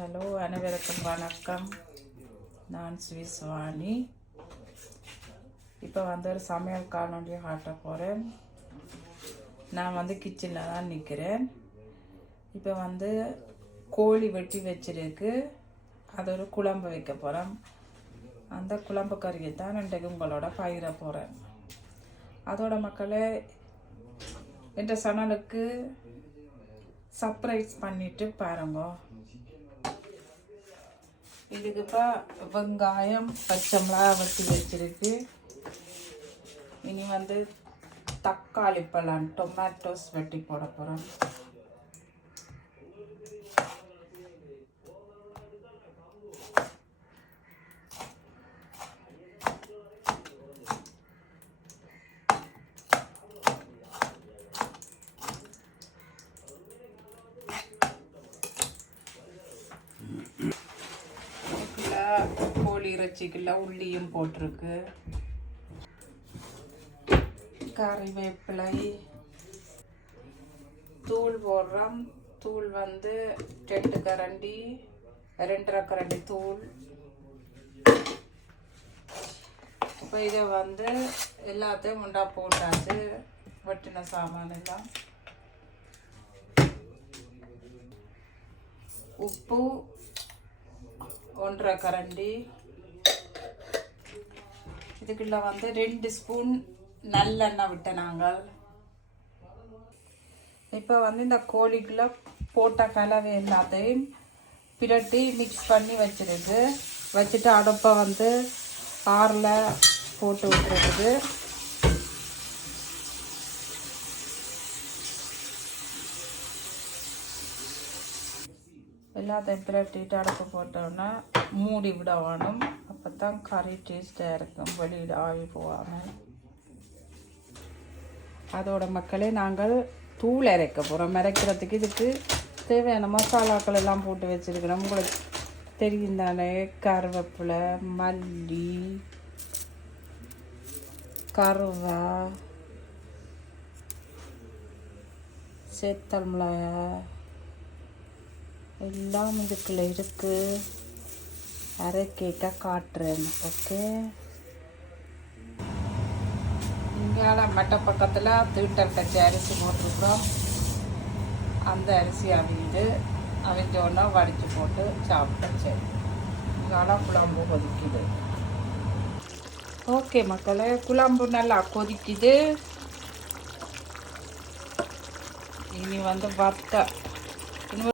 Hello அனைவருக்கும் வணக்கம். நான் ஸ்விஸ்வாணி. இப்போ ஒரு சமையல் காணொலியை காட்ட போகிறேன். நான் கிச்சனில் தான் நிற்கிறேன். இப்போ கோழி வெட்டி வச்சிருக்கு. அது ஒரு குழம்பு வைக்க போகிறேன். அந்த குழம்பு கறியை தான் இன்றைக்கு உங்களோட பகிர போகிறேன். அதோட மக்களே, என்ற சேனலுக்கு சப்ஸ்கிரைப் பண்ணிட்டு பாருங்க. இதுக்கு இப்போ வெங்காயம் பச்சை மிளகாய் வெட்டி வச்சிருக்கு. இனி தக்காளி பழம் டொமேட்டோஸ் வெட்டி போட போகிறோம். கோழி இறைச்சிக்குள்ள உள்ளியும் போட்டிருக்கு. கறிவேப்பிலை தூள் போடுறோம். தூள் 2 கரண்டி 2.5 கரண்டி தூள். இப்போ இதை எல்லாத்தையும் உண்டா போட்டாச்சு. வெட்டின சாமான் எல்லாம். உப்பு 1.5 கரண்டி. இதுக்குள்ள 2 ஸ்பூன் நல்லெண்ணெய் விட்ட நாங்கள். இப்போ இந்த கோழிக்குள்ள போட்ட கலவை எல்லாத்தையும் பிரட்டி மிக்ஸ் பண்ணி வச்சுட்டு அடுப்பை ஆறில் போட்டு விட்டுருக்குது. எல்லாத்தையும் பிரட்டிட்டு அடுப்பு போட்டோன்னா மூடி விட வேணும். அப்போ தான் கறி டேஸ்டாக இருக்கும், வெளியில் ஆவி போகாமல். அதோட மக்களே, நாங்கள் தூள் அரைக்க போகிறோம். அரைக்கிறதுக்கு இதுக்கு தேவையான மசாலாக்கள் எல்லாம் போட்டு வச்சுருக்கிறோம். உங்களுக்கு தெரியும் தானே, கருவேப்பிலை, மல்லி, கருவா, சேத்தல் மிளகாய் எல்லாம் இதுக்குள்ள இருக்கு. அரைக்க காட்டுறேன். ஓகே, இங்கே மட்ட பக்கத்தில் தீட்டல் கச்சி அரிசி போட்டிருக்கிறோம். அந்த அரிசி அவிஞ்சோன்னா வடித்து போட்டு சாப்பிட்டேன். இங்கே குழம்பு கொதிக்குது. ஓகே மக்களே, குழம்பு நல்லா கொதிக்குது. இனி வத்த